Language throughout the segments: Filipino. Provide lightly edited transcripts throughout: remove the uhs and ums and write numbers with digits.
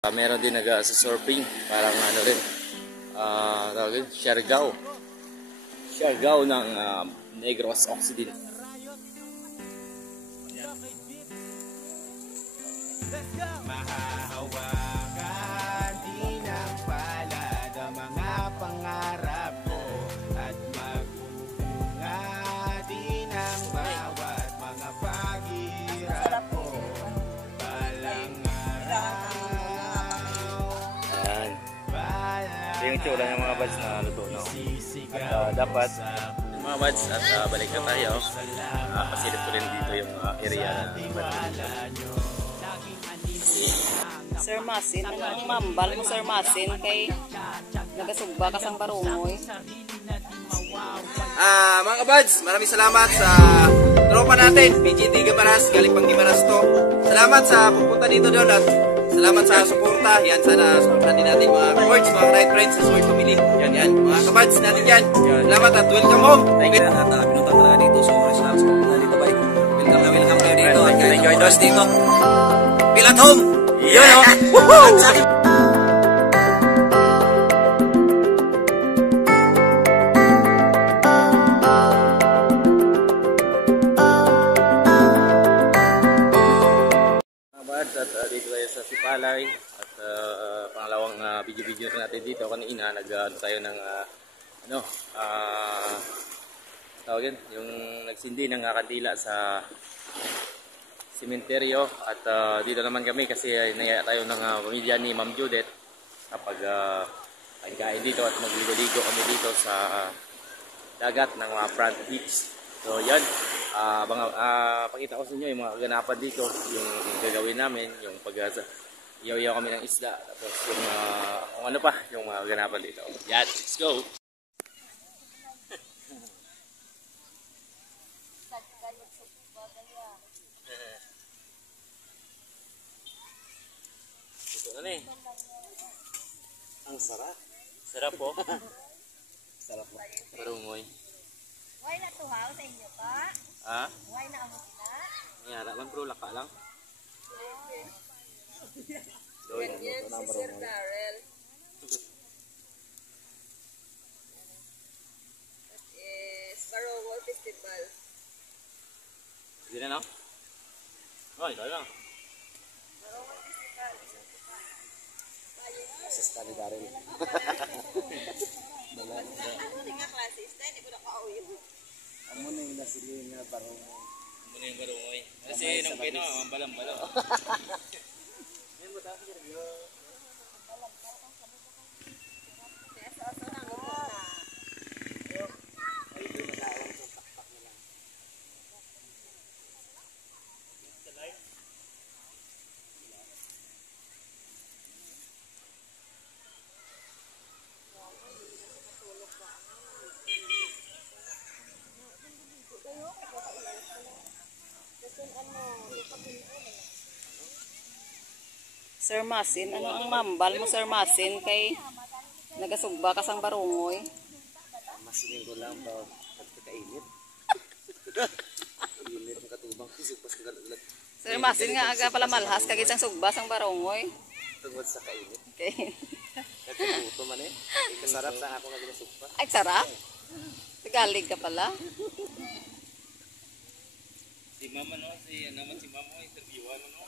Meron din nag-surfing, parang ano rin, tawagin, Siargao. Siargao ng Negros Occidente. Mahahawakan din ang palad ang mga pangarap ko at magbubunga din ang bawat mga paghihirap ko. Balang araw. Ayan. Ito yung tsura ng mga buds na luto na. At dapat mga buds at balik na tayo. Pasilip ko rin dito yung area natin. Sir Masin, ano ang mambal mo Sir Masin kay nagasugba ka sang barungoy? Mga kabads, maraming salamat sa tropa natin, PGT Gimaras, galing pang Gimaras to. Salamat sa pupunta dito doon at salamat sa suporta. Yan, sana suportahan din natin mga boards, mga right friends sa Sword Family. Yan, mga kabads natin yan. Salamat at welcome home. Thank you. Pinunta talaga dito, sobrang salamat sa pupunta dito. Welcome kayo dito. At kahit enjoy us dito. Feel at home. Yun o. Woohoo! At dito tayo sa Sipalay at pangalawang video natin dito. Kanina nag-ano tayo ng tawagin, yung nagsindi ng kandila sa sementeryo at dito naman kami kasi naya tayo ng pamilya ni Ma'am Judith kapag kain dito at magligo-ligo kami dito sa dagat ng front beach. So yan, pakita ko sa inyo yung mga kaganapan dito, yung gagawin namin, yung iyaw-iyaw kami ng isla, tapos yung kung ano pa, yung mga kaganapan dito. Yan, let's go! Ito na eh. Ang sarap. Sarap po. Sarap po. Barungoy. Why na tuhaw sa inyo pa? Ha? Why na amo sila? Nangyara lang bro, laka lang. Ganyan si Sir Darrell. That is Barongol Festival. Hindi na no? Oh, ito lang. Barongol Festival. Asista ni Daryl. Ano nga klasista? Hindi ko nakauwi. Amo na yung nasilin nga parang Muna yung barungoy. Kasi nung kayo na, balang-balang. Sir Masin, ano ang mambal mo Sir Masin kay nagasugba ka sang barungoy? masilin ko lang ba pagkakainit. Init ng katubang supas ka galag. Sir Masin nga aga pala malhas kag isang sugba sang barungoy. Tungod sa kainit. Okay. Nagputo man eh. Kasarap sa ako nga ginasugpa. Ay sarap. Tagalig ka pala. Si Mama no, si Mama interviewan no.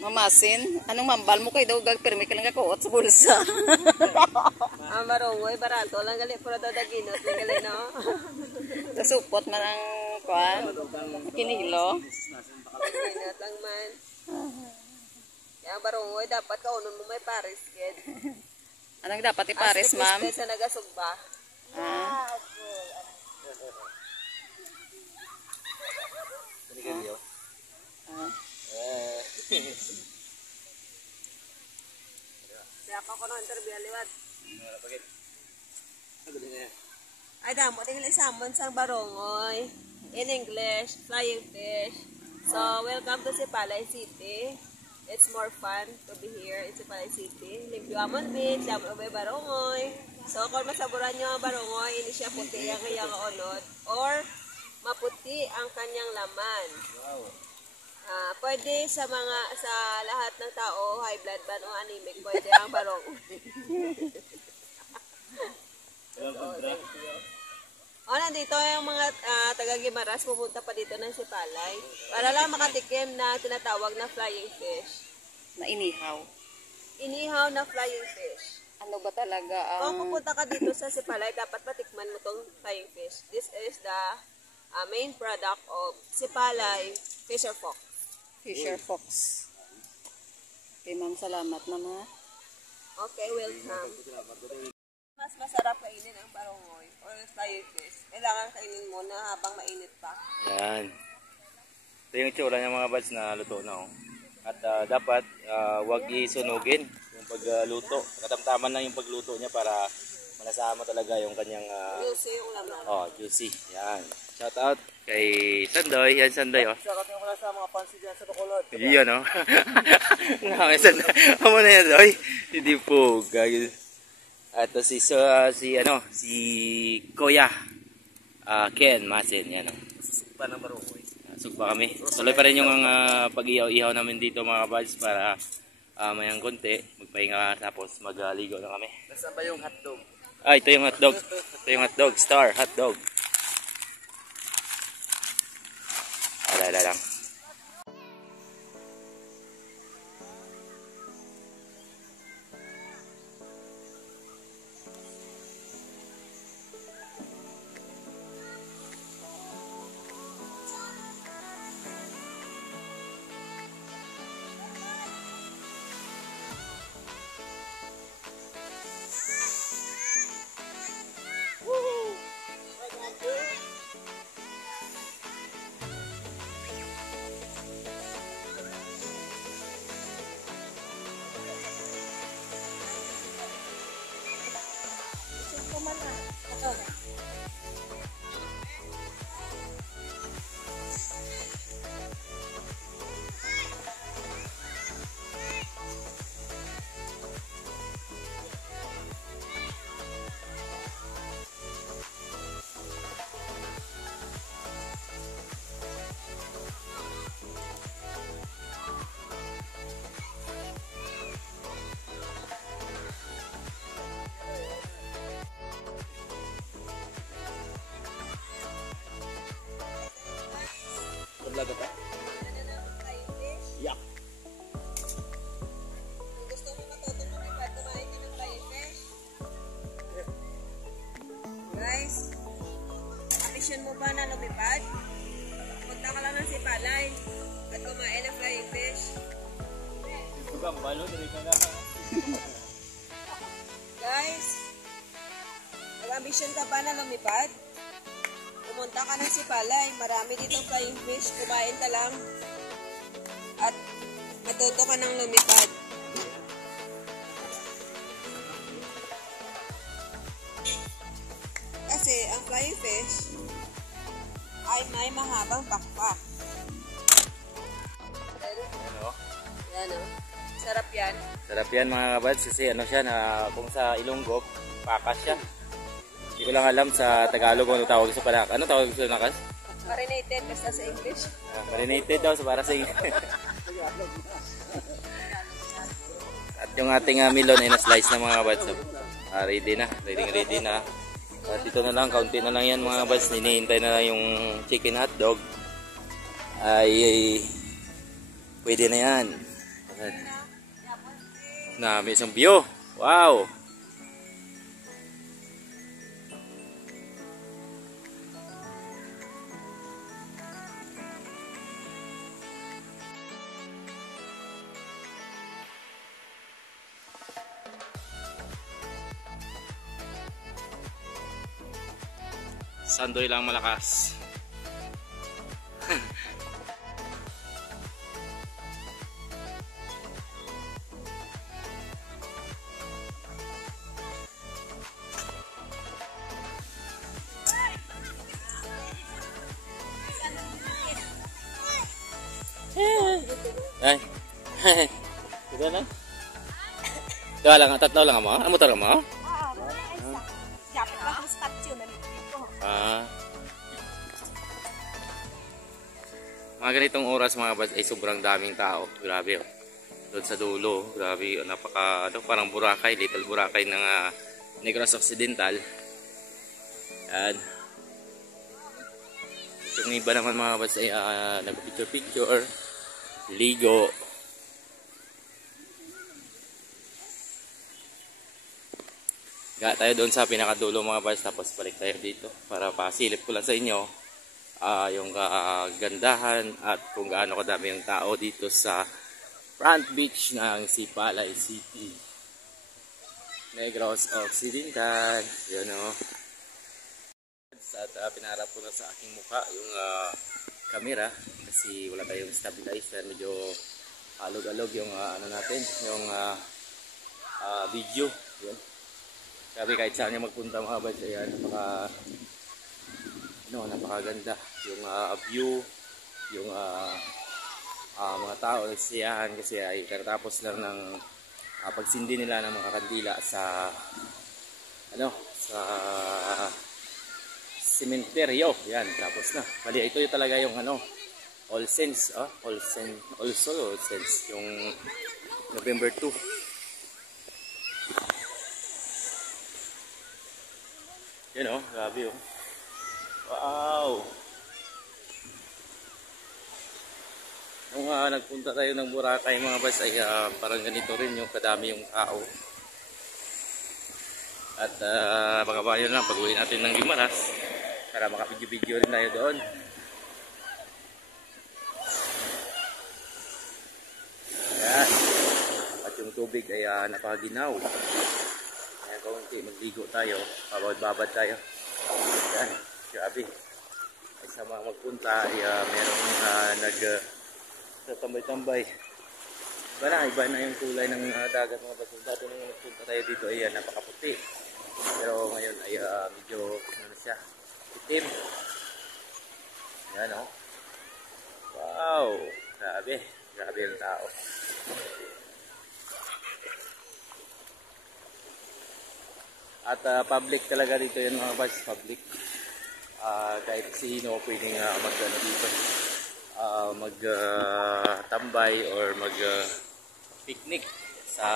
Mamasin, anong mambal mo kay daw gagpirmi ka lang kakuot sa bulsa? Marongoy, barato lang gali puro daw daginot lang gali no. Kasupot man ang kuan, kinilo. Daginot lang man. Kaya barongoy dapat kaunon mo may pares kid. Anong dapat ipares, ma'am? Sa nagasugba. Ah. Siya pa ko no interview liwat. Ay damo ding isamon sang barongoy. In English, flying fish. So, welcome to Sipalay City. It's more fun to be here in Sipalay City. Limpyamon Beach, damo ubay barongoy. So, kung masaburan nyo ang barongoy, hindi siya puti ang kanyang onod or maputi ang kanyang laman. Wow. pwede sa lahat ng tao, high blood ba o anemic, pwede ang barong. O, nandito yung mga taga-Gimaras, pupunta pa dito ng Sipalay para lang makatikim na tinatawag na flying fish. Na inihaw. Inihaw na flying fish. Ano ba talaga Kung ang pupunta ka dito sa Sipalay, dapat matikman mo tong flying fish. This is the main product of Sipalay Fisher Fox. Fisher Fox? Okay, ma'am. Salamat, ma'am, ha? Okay, welcome. Mas masarap kainin ang barongoy or flying fish. Kailangan kainin mo na habang mainit pa. Yan. Ito yung tsura ng mga buds na luto na. Oh. At dapat wag isunugin yung pagluto. Katamtaman lang yung pagluto niya para malasama talaga yung kanyang Juicy yung laman. juicy. Yan. Shout out kay Sandoy. Yan Sandoy, oh. Shout out nga pala sa mga fans dyan sa Bacolod. Iyan, oh. Nga, Sandoy. Amo na yan, Doy. Hindi po. At si Kuya Ken Masin. Yan, oh. Susukpa ng barongoy. Sugpa kami. Tuloy pa rin yung pag-ihaw-ihaw namin dito mga buds para mayang konti. Magpahinga tapos magligo na kami. Nasaan ba yung hotdog? Ito yung hotdog. Ito yung hotdog. Star hotdog. Alala lang. Vlog ka? Yeah. Kung gusto mo matutong lumipad, kumain ka ng flying fish. Guys, ambisyon mo ba na lumipad? Punta ka lang ng Sipalay at kumain ng flying fish. Guys, nag-ambisyon ka ba na lumipad? Pumunta ka ng Sipalay, marami ditong flying fish, kumain ka lang at matuto ka ng lumipad. Kasi ang flying fish ay may mahabang pakpak. Ano? Yan o. Sarap yan. Sarap yan mga kabads kasi ano siya na kung sa Ilonggo, pakas siya. Hindi ko lang alam sa Tagalog kung ano tawag sa panak. Ano tawag sa nakas? Marinated basta sa English. Marinated daw sa para sa At yung ating milon ay na-slice na mga kabads. Ready na. Ready na. At ito na lang, kaunti na lang yan mga kabads. Hinihintay na lang yung chicken hotdog. Ay pwede na yan. Na may isang view. Wow! Sandoy lang malakas. Ay. Ito na. Dua lang, tatlo lang mo. Ano motor mo? Dapat lang ang statue na nito. Ah. Mga ganitong oras mga buds ay sobrang daming tao. Grabe oh. Doon sa dulo, grabe, napaka parang Boracay, little Boracay ng Negros Occidental. Yan. Yung iba naman mga buds ay nagpicture-picture, ligo. Ga tayo doon sa pinakadulo mga buds, tapos balik tayo dito para pasilip ko lang sa inyo yung kagandahan at kung gaano kadami yung tao dito sa front beach ng Sipalay City, Negros Occidental. Yun o. At pinarap ko na sa aking mukha yung camera kasi wala tayong stabilizer. Medyo alog-alog yung ano natin, yung video. Yun. Sabi kahit saan niya magpunta mga buds, ayan, napakaganda yung view, yung mga tao nagsiyahan kasi ay katatapos lang ng pagsindi nila ng mga kandila sa sementeryo. Yan, tapos na. Bali, ito yung talaga yung All Saints, yung November 2. Yan oh, grabe oh. Wow! Nung nagpunta tayo ng Boracay mga buds ay parang ganito rin yung kadami yung tao. At baka ba yun lang pag-uwi natin ng Guimaras para makapidyo-video rin tayo doon. Ayan. At yung tubig ay napakaginaw. Ayan, kaunti magligo tayo, babad-babad tayo. Ayan, grabe. Ay sa mga magpunta ay merong tambay-tambay. Iba na yung kulay ng dagat mga buds. Dati nung nagpunta tayo dito ay napakaputi. Pero ngayon ay medyo siya, itim. Yan o. Wow! Grabe. Grabe yung tao. At public talaga dito yung mga buds. Public. Kahit sino pwedeng mag-ano dito. Magtambay or mag-picnic sa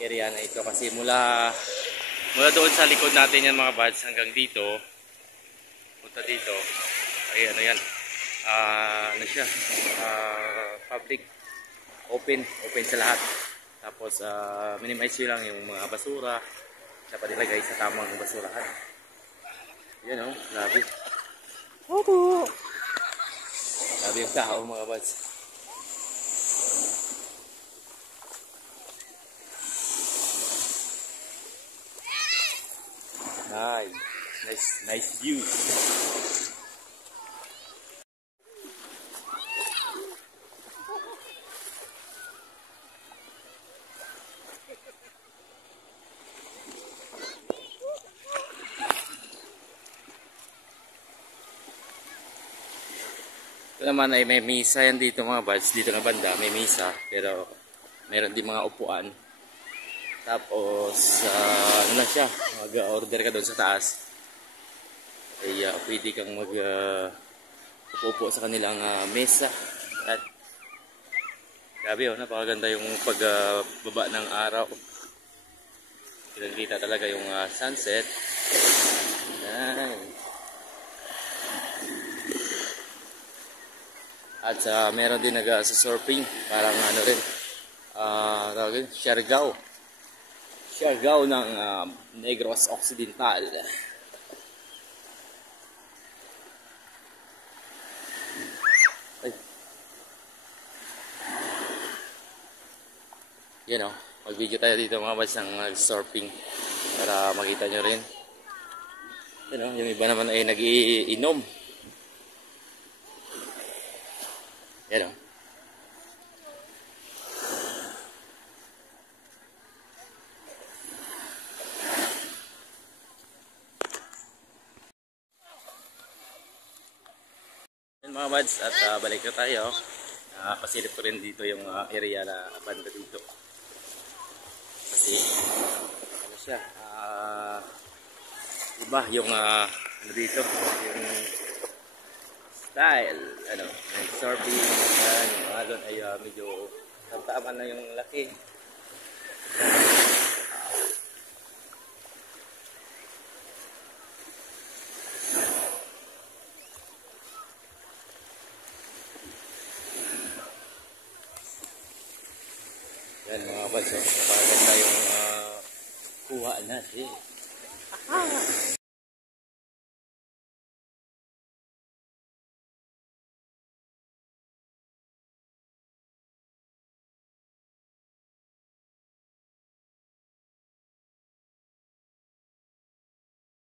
area na ito kasi mula doon sa likod natin yan mga buds hanggang dito punta dito ay yan siya public, open sa lahat, tapos minimize nyo lang yung mga basura dapat ilagay sa tamang basurahan. Yan o, grabe. Opo! Sabi yung tao mga buds. Nice view. Ito naman ay may misa yan dito mga buds. Dito na banda may misa. Pero meron din mga upuan. Tapos ano lang siya, mag-order ka doon sa taas. Ay pwede kang upo sa kanilang mesa. At grabe oh, napakaganda yung pagbaba ng araw. Kita talaga yung sunset. Yan. At meron din nag-surfing, parang ano rin, Siargao ng Negros Occidental. Ay. Yan o, mag-video tayo dito mga buds ng surfing para makita nyo rin. Yan o, yung iba naman ay nag-iinom. Yan o. Yan mga buds, at balik na tayo. Pasilip ko rin dito yung area na banda dito. Kasi ano siya, iba yung ano dito, yung Dahil, surfing, yan, yung alon ay medyo tamtaman na yung laki. Yan mga banso, napaganda yung kuha natin.